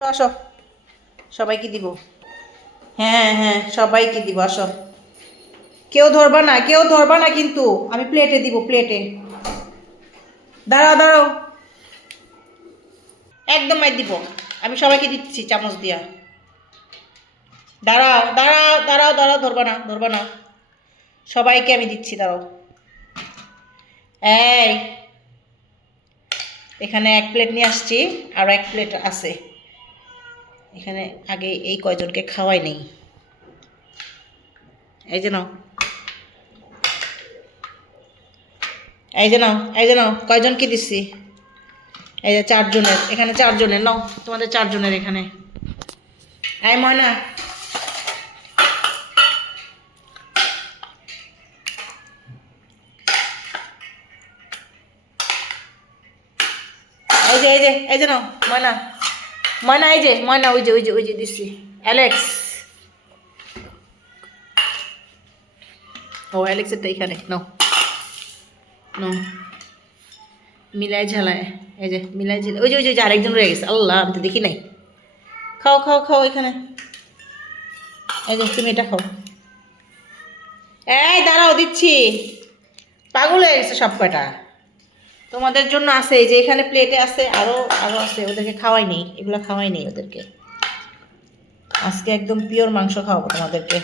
আসো। সবাইকে দিব। হ্যাঁ হ্যাঁ সবাইকে দিব, আসো। কেউ ধরবা না, কেউ ধরবা না কিন্তু। আমি প্লেটে দিব প্লেটে দাঁড়াও দাঁড়াও। একদম মাই দিব। আমি সবাইকে দিচ্ছি চামচ দিয়া। দাঁড়াও দাঁড়াও দাঁড়াও দাঁড়াও, ধরবা না ধরবা না। সবাইকে আমি দিচ্ছি, দাঁড়াও। এই। এখানে এক প্লেট নিয়ে আসছি, আর এক প্লেট আছে। এখানে আগে এই কয়জনকে খাওয়াই নেই। এই যে নাও। এই যে নাও, এই যে নাও কয়জনকে দিচ্ছি? এই যে চারজনের, এখানে চারজনের, নাও, তোমাদের চারজনের এখানে। এই ময়না। এই যে এই যে এই যে নাও, ময়না। ময়না, এই যে, ময়না, ওই যে ওই যে ওই যে দিচ্ছি অ্যালেক্স ও অ্যালেক্সেরটা এখানে, নাও। নাও। মিলাই ঝালায়, এই যে মিলাই ঝালাই ওই যে ওই যে ওই যে, আরেকজন রয়ে গেছে। আল্লাহ, আমি তো দেখি নাই। খাও খাও খাও এখানে। এই যে, তুমি এটা খাও। এই, দাঁড়াও, দিচ্ছি। পাগল হয়ে গেছে সব কটা তোমাদের জন্য আছে, এই যে এখানে প্লেটে আছে আরও আরও আছে, ওদেরকে খাওয়াই নেই, এগুলো খাওয়াই নেই ওদেরকে। আজকে একদম পিওর মাংস খাওয়াবো তোমাদেরকে।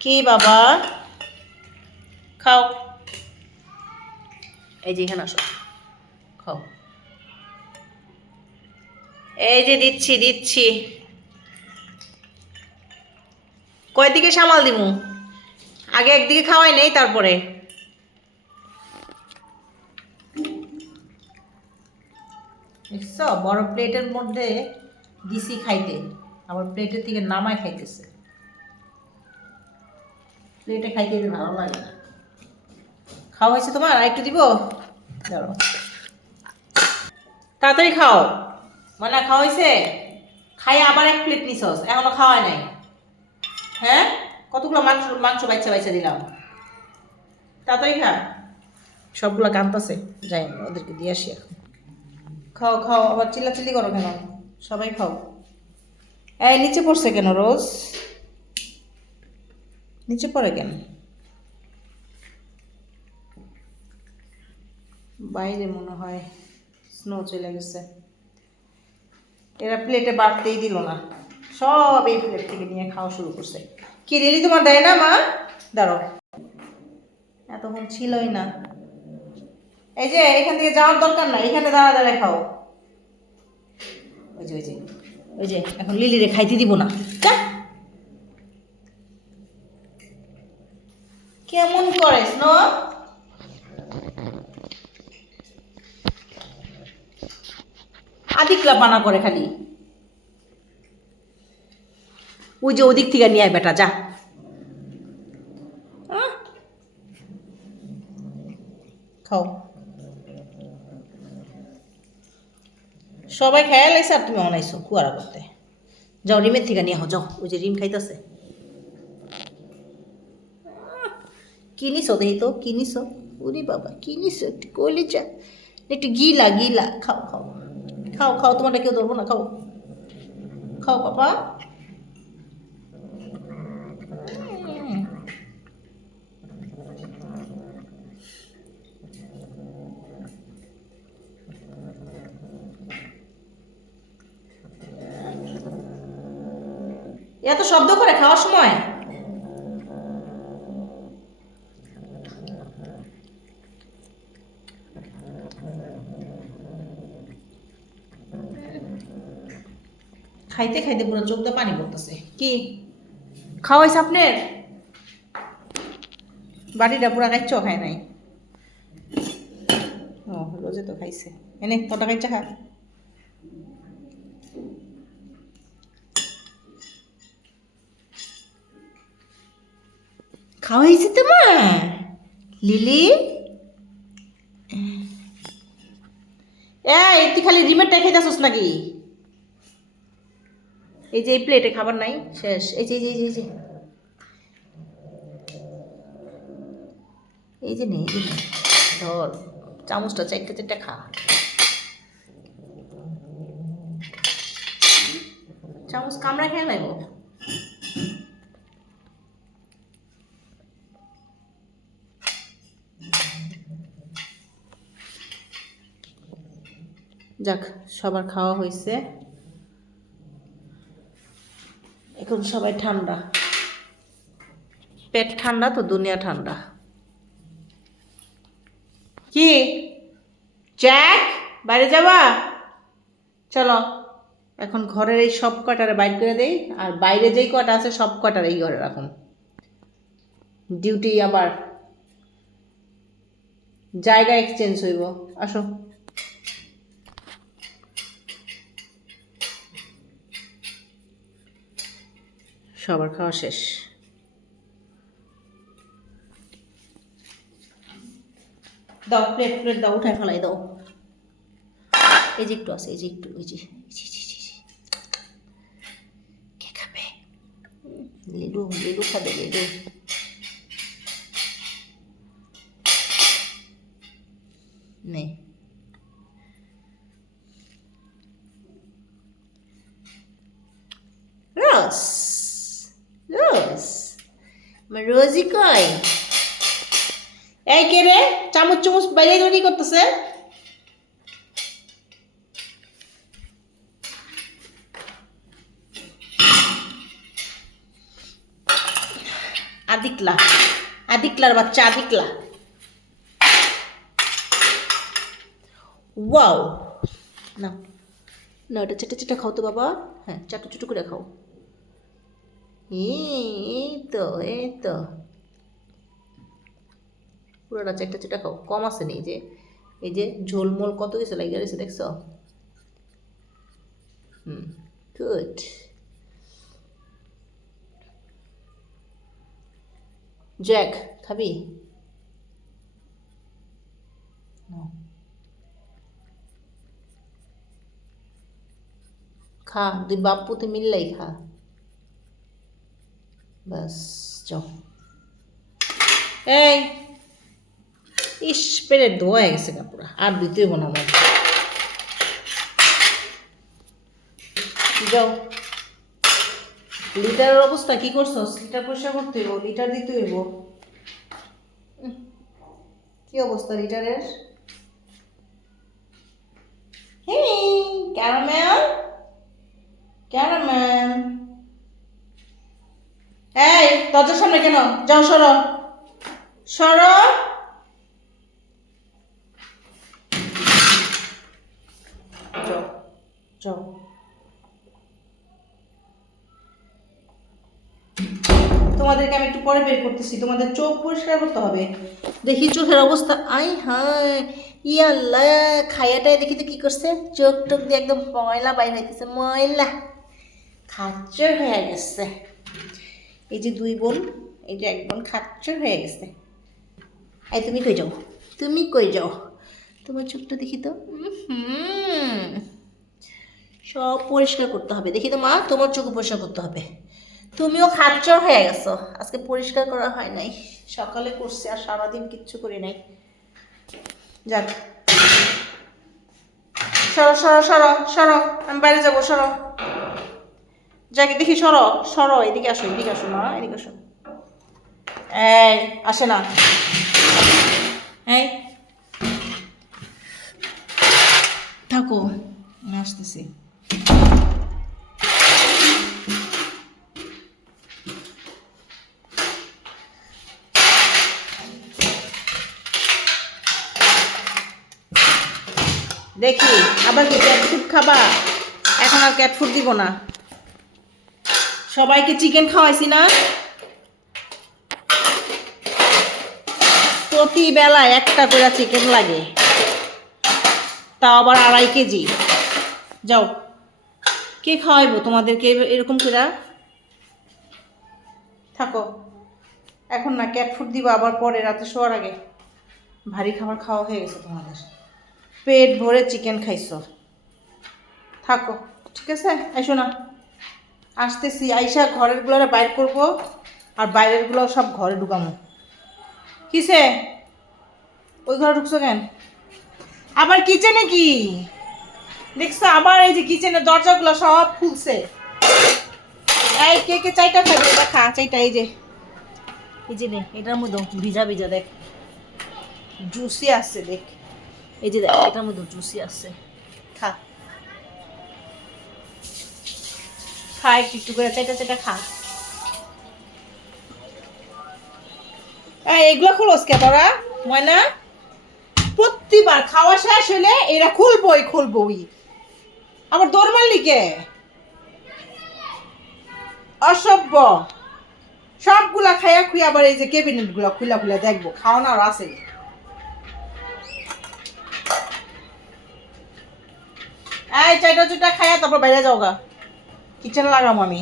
কি বাবা? খাও। এই যে এখানে আসো। খাও। এই যে দিচ্ছি দিচ্ছি। কয়দিকে সামাল দিমু? আগে একদিকে খাওয়াই নেই, তারপরে? দেখছ? বড় প্লেটের মধ্যে দিছি খাইতে। আবার প্লেটের থেকে নামায় খাইতেছে। প্লেটে খাইতে ভালো লাগে না। খাওয়া হয়েছে তোমার? আর একটু দিব তাড়াতাড়ি খাও। মানে খাওয়া হয়েছে? খাই আবার এক প্লেট নিছস। এখনও খাওয়াই নাই। হ্যাঁ? কতগুলো মাংস মাংস বাচ্চা বাচ্চা দিলাম। তাড়াতাড়ি খা। সবগুলো কাঁদতেছে যাই, ওদেরকে দিয়ে আসি এখন। খাও খাও, আবার চিল্লাচিল্লি করো কেন? সবাই খাও। এই, নিচে পড়ছে কেন রোজ? নিচে পড়ে কেন? বাইরে মনে হয় স্নো চলে গেছে। এরা প্লেটে বাড়তেই দিল না। সব এই প্লেট থেকে নিয়ে খাওয়া শুরু করছে। কি, রেলি তোমার দেয় না, মা? দাঁড়ো এতক্ষণ ছিলই না। এই যে এখান থেকে যাওয়ার দরকার না এখানে দাঁড়া দাঁড়ায় খাও। ওই যে ওই যে ওই যে, এখন লিলিরে খাইতে দিব না। কেমন করে, স্নো? আদিকলা বানা করে খালি। ওই যে ওদিক থেকে নিয়ে আয় বেটা, যা। খাও। সবাই খেয়াল লাইছে আর তুমি অনাইছো, কুয়ারা করতে। যাও, রিমের থেকে নিয়ে যাও, ওই যে রিম খাইতেছে। কিনিস দেখি তো কিনিস উরি বাবা কিনিস একটু কইলি যা একটু গিলা গিলা, খাও খাও। খাও খাও তোমারটা কেউ ধরবো না, খাও। খাও বাবা এত শব্দ করে খাওয়ার সময়? খাইতে খাইতে পুরো চোখ দিয়ে পানি পড়তেছে। কি? খাওয়াইছে আপনার? বাড়িটা পুরা খাইছ খায় নাই। ও, রোজে তো খাইছে। এনে কটা খাইছে খা খাওয়াইছে তোমার? লিলি? এই তুই খালি রিমেটটা খাইতেছস নাকি? এই যে এই প্লেটে খাবার নাই শেষ। এই যে এই যে এই যে, এই যে। এই যে নে এই যে নে। ধর চামচটা চারটে চারটে খা। চামচ কামড়া খেয়ে নেব যাক, সবার খাওয়া হয়েছে এখন সবাই ঠান্ডা। পেট ঠান্ডা তো দুনিয়া ঠান্ডা। কি? জ্যাক, বাইরে যাবা? চলো, এখন ঘরের এই সব কটারে বাইর করে দেই, আর বাইরে যেই কটা আছে সব কটার এই ঘরে রাখুন। ডিউটি আবার। জায়গা এক্সচেঞ্জ হইব। আসো। সবার খাওয়া শেষ। দাও প্লেট প্লেট দাও, উঠায় ফেলাই দাও। এই যে একটু আছে, এই যে একটু, এই যে খাবে? লিডু লিডু খাবে লিডু নে রস রস আমার রোজই কয় এই কে রে চামচ বাইরে তৈরি করতেছে? আদিকলা আদিকলার বাচ্চা আদিকলা। ওয়াও। না না ওটা চেটে চেটে খাও তো বাবা। হ্যাঁ চাটু চুটু করে খাও। এই তো এই তো। পুরোটা চেটে চেটে খাও কম আছে নি যে, এই যে ঝোলমোল কত কিছু লাগিয়ে রয়েছে দেখছ? হুম গুড জ্যাক খাবি? খা, দুই বাপ্পু তুই মিললাই খা। বাস চ এই ইস পেরে ধোয়া হয়ে গেছে কাপড়া আর দিতেই না আমার যাও। লিটারের অবস্থা কি করছ লিটার পরিষ্কার করতে হইব লিটার দিতে হইব। কি অবস্থা লিটারের? ক্যারামেল ক্যারামেল এই দরজার সামনে কেন? যাও সরো। সরো যাও যাও তোমাদেরকে আমি একটু পরে বের করতেছি। তোমাদের চোখ পরিষ্কার করতে হবে। দেখি চোখের অবস্থা। আই হাই ইয়াল্লা খাইয়াটাই দেখি তো কি করছে। চোখ টোক দিয়ে একদম ময়লা বাইর হইতেছে, ময়লা। খাচ্চর হয়ে গেছে। এই যে দুই বোন, এই যে এক বোন খাচ্চর হয়ে গেছে। এই তুমি কই যাও? তুমি কই যাও? তোমার চোখটা দেখি তো। হুম। সব পরিষ্কার করতে হবে। দেখি তো মা, তোমার চোখ পরিষ্কার করতে হবে। তুমিও খাচ্চর হয়ে গেছো। আজকে পরিষ্কার করা হয় নাই। সকালে করছি আর সারাদিন কিচ্ছু করি নাই। যাক। সরো সরো সরো সরো। আমি বাইরে যাব, সরো। যাকে দেখি সরো সরো। এদিকে আসো এদিকে আসো না এদিকে আসো। এই, আসে না। এই। থাকো আসতেছি। দেখি, আবার কি ক্যাট ফুড খাবা? এখন আর ক্যাট ফুড দিব না। সবাইকে চিকেন খাওয়াইছি না। প্রতি বেলায় একটা করে চিকেন লাগে। তাও আবার আড়াই কেজি। যাও। কে খাওয়াইবো? তোমাদেরকে এরকম করে থাকো। এখন না ক্যাট ফুড দিব, আবার পরে রাতে শোয়ার আগে। ভারী খাবার খাওয়া হয়ে গেছে তোমাদের। পেট ভরে চিকেন খাইছো। থাকো, ঠিক আছে? এসো না। আসতেছি। আইসা ঘরেরগুলো বাইর করব, আর বাইরেরগুলো সব ঘরে ঢুকামো। কিসে? ওই ঘরে ঢুকছো কেন? আবার কিচেনে কি? দেখছ আবার এই যে কিচেনের দরজাগুলো সব খুলছে। এই, কে কে, চাইটা খাবে? এটা খা, চাইটা, এই যে। এই যে নে, এটার মধ্যে ভিজা ভিজা, দেখ। জুসি আছে দেখ। এই যে দেখ, এটার মধ্যে জুসি আছে খা। খা, একটু একটু করে, চাইটা চাইটা খা। এগুলো খোলস কে তোরা? ময়না? প্রতিবার খাওয়া শেষ হলে এরা খুলবই খুলবই। আবার দৌড় মারলি কে অসভ্য। সবগুলা খাইয়া খুঁয়া আবার এই যে কেবিনেটগুলা খুলা খুলা দেখব, খাওয়ানো আর আছে এই চাইটা চুটা খাইয়া তারপর বাইরে যাওগা। কিচেন লাগাম আমি।